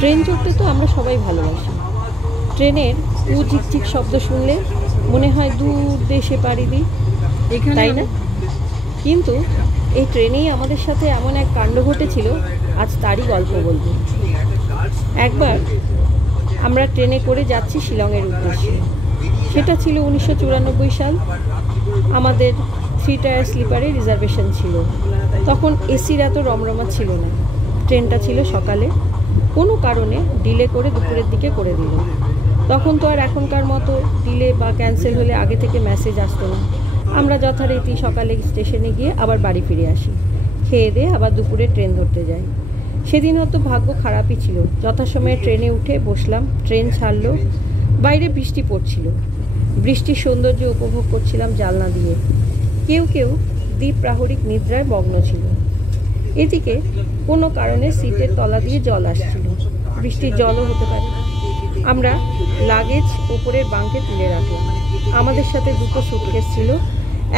Train চড়তে তো আমরা সবাই ভালোবাসি। ট্রেনের ঝিকঝিক শব্দ শুনলে মনে হয় দূর দেশে পাড়ি দিই, তাই না? কিন্তু এই ট্রেনেই আমাদের সাথে এমন এক কাণ্ড ঘটেছিল, আজ তারই গল্প বলবো। একবার আমরা ট্রেনে করে যাচ্ছি শিলংয়ের উদ্দেশ্যে। সেটা ছিল 1994 সাল। আমাদের 3 টায়ার স্লিপারে রিজার্ভেশন ছিল। তখন এসির এত রমরমা ছিল না। ট্রেনটা ছিল সকালে, কোনো কারণে ডিলে করে দুপুরের দিকে করে দিল। তখন তো আর এখনকার মতো ডিলে বা ক্যান্সেল হলে আগে থেকে মেসেজ আসতো না। আমরা যথারীতি সকালে স্টেশনে গিয়ে আবার বাড়ি ফিরে আসি, খেয়ে দিয়ে আবার দুপুরে ট্রেন ধরতে যাই। সেদিন হয়তো ভাগ্য খারাপই ছিল। যথাসময়ে ট্রেনে উঠে বসলাম, ট্রেন ছাড়লো। বাইরে বৃষ্টি পড়ছিল। বৃষ্টির সৌন্দর্য উপভোগ করছিলাম জানলা দিয়ে। কেউ কেউ দ্বীপ প্রাহরিক নিদ্রায় মগ্ন ছিল। এদিকে কোনো কারণে সিটের তলা দিয়ে জল আসছিল। বৃষ্টির জলও হতে পারে। আমরা লাগেজ উপরের বাঙ্কে তুলে রাখলাম। আমাদের সাথে দুটো সুটকেস ছিল।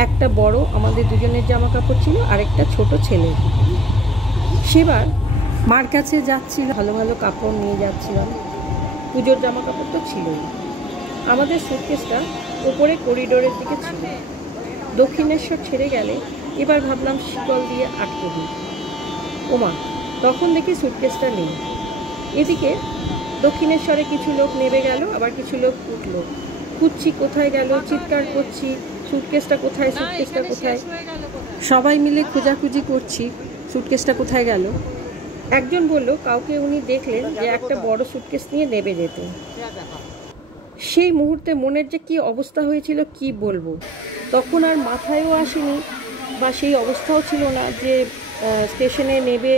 একটা বড় আমাদের দুজনের জামা কাপড় ছিল, আরেকটা ছোট ছেলে। সেবার মার কাছে যাচ্ছিল, ভালো ভালো কাপড় নিয়ে যাচ্ছিলাম। পুজোর জামা কাপড় তো ছিলই। আমাদের সুটকেসটা ওপরে করিডোরের দিকে ছিল। দক্ষিণেশ্বর ছেড়ে গেলে এবার ভাবলাম শিকল দিয়ে আটকে দিই। ওমা, তখন দেখি সুটকেসটা নেই। এদিকে দক্ষিণেশ্বরে কিছু লোক নেমে গেল, আবার কিছু লোক উঠল। খুঁজছি কোথায় গেল, চিৎকার করছি, সুটকেসটা কোথায়, সুটকেসটা কোথায়। সবাই মিলে খোঁজাখুঁজি করছি, সুটকেসটা কোথায় গেল। একজন বলল কাউকে উনি দেখলেন যে একটা বড় সুটকেস নিয়ে নেমে যেতে। সেই মুহূর্তে মনের যে কি অবস্থা হয়েছিল কি বলবো। তখন আর মাথায়ও আসেনি বা সেই অবস্থাও ছিল না যে স্টেশনে নেবে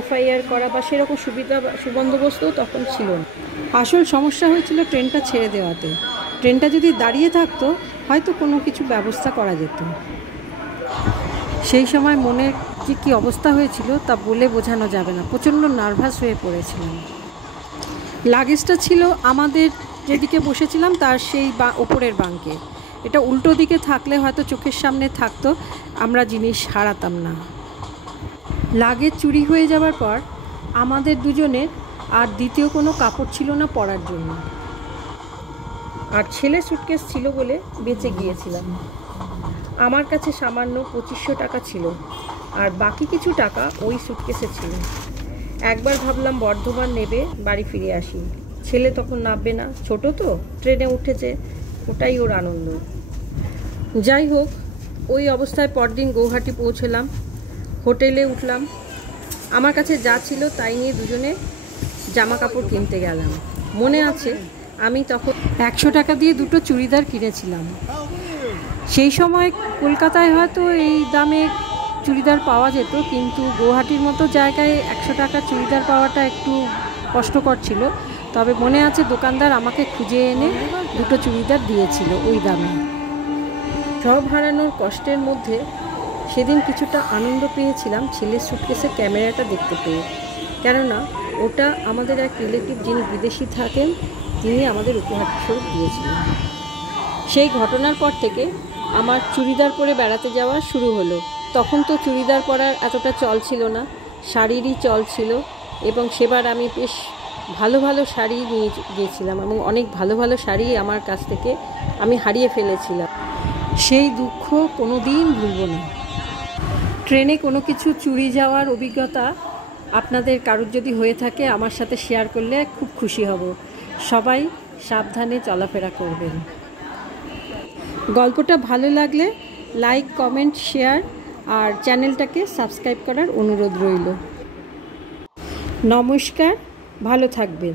এফআইআর করা বা সেরকম সুবিধা সুবন্দোবস্তও তখন ছিল না। আসল সমস্যা হয়েছিল ট্রেনটা ছেড়ে দেওয়াতে। ট্রেনটা যদি দাঁড়িয়ে থাকতো হয়তো কোনো কিছু ব্যবস্থা করা যেত। সেই সময় মনের যে কী অবস্থা হয়েছিল তা বলে বোঝানো যাবে না। প্রচণ্ড নার্ভাস হয়ে পড়েছিলাম। লাগেজটা ছিল আমাদের যেদিকে বসেছিলাম তার সেই ওপরের বাঙ্কে। এটা উল্টো দিকে থাকলে হয়তো চোখের সামনে থাকতো, আমরা জিনিস হারাতাম না। লাগেজ চুরি হয়ে যাওয়ার পর আমাদের দুজনের আর দ্বিতীয় কোনো কাপড় ছিল না পরার জন্য। আর ছেলে সুটকেস ছিল বলে বেঁচে গিয়েছিলাম। আমার কাছে সামান্য 2500 টাকা ছিল, আর বাকি কিছু টাকা ওই সুটকেসে ছিল। একবার ভাবলাম বর্ধমান নেবে বাড়ি ফিরে আসি। ছেলে তখন নামবে না, ছোট তো, ট্রেনে উঠেছে, ওটাই ওর আনন্দ। যাই হোক, ওই অবস্থায় পরদিন গৌহাটি পৌঁছলাম। হোটেলে উঠলাম। আমার কাছে যা ছিল তাই নিয়ে দুজনে জামা কাপড় কিনতে গেলাম। মনে আছে আমি তখন 100 টাকা দিয়ে দুটো চুড়িদার কিনেছিলাম। সেই সময় কলকাতায় হয়তো এই দামে চুড়িদার পাওয়া যেত, কিন্তু গৌহাটির মতো জায়গায় 100 টাকার চুড়িদার পাওয়াটা একটু কষ্টকর ছিল। তবে মনে আছে দোকানদার আমাকে খুঁজে এনে দুটো চুড়িদার দিয়েছিল ওই দামে। সব হারানোর কষ্টের মধ্যে সেদিন কিছুটা আনন্দ পেয়েছিলাম ছেলের সুটকেসের ক্যামেরাটা দেখতে পেয়ে। কেননা ওটা আমাদের এক রিলেটিভ যিনি বিদেশি থাকেন, তিনি আমাদের উপহার স্বরূপ দিয়েছিলেন। সেই ঘটনার পর থেকে আমার চুড়িদার পরে বেড়াতে যাওয়া শুরু হলো। তখন তো চুড়িদার পরার এতটা চল ছিল না, শাড়িরই চল ছিল। এবং সেবার আমি বেশ ভালো ভালো শাড়ি নিয়ে গিয়েছিলাম এবং অনেক ভালো ভালো শাড়ি আমার কাছ থেকে আমি হারিয়ে ফেলেছিলাম। সেই দুঃখ কোনো দিন ভুলব না। ট্রেনে কোনো কিছু চুরি যাওয়ার অভিজ্ঞতা আপনাদের কারোর যদি হয়ে থাকে আমার সাথে শেয়ার করলে খুব খুশি হব। সবাই সাবধানে চলাফেরা করবেন। গল্পটা ভালো লাগলে লাইক, কমেন্ট, শেয়ার আর চ্যানেলটাকে সাবস্ক্রাইব করার অনুরোধ রইল। নমস্কার, ভালো থাকবেন।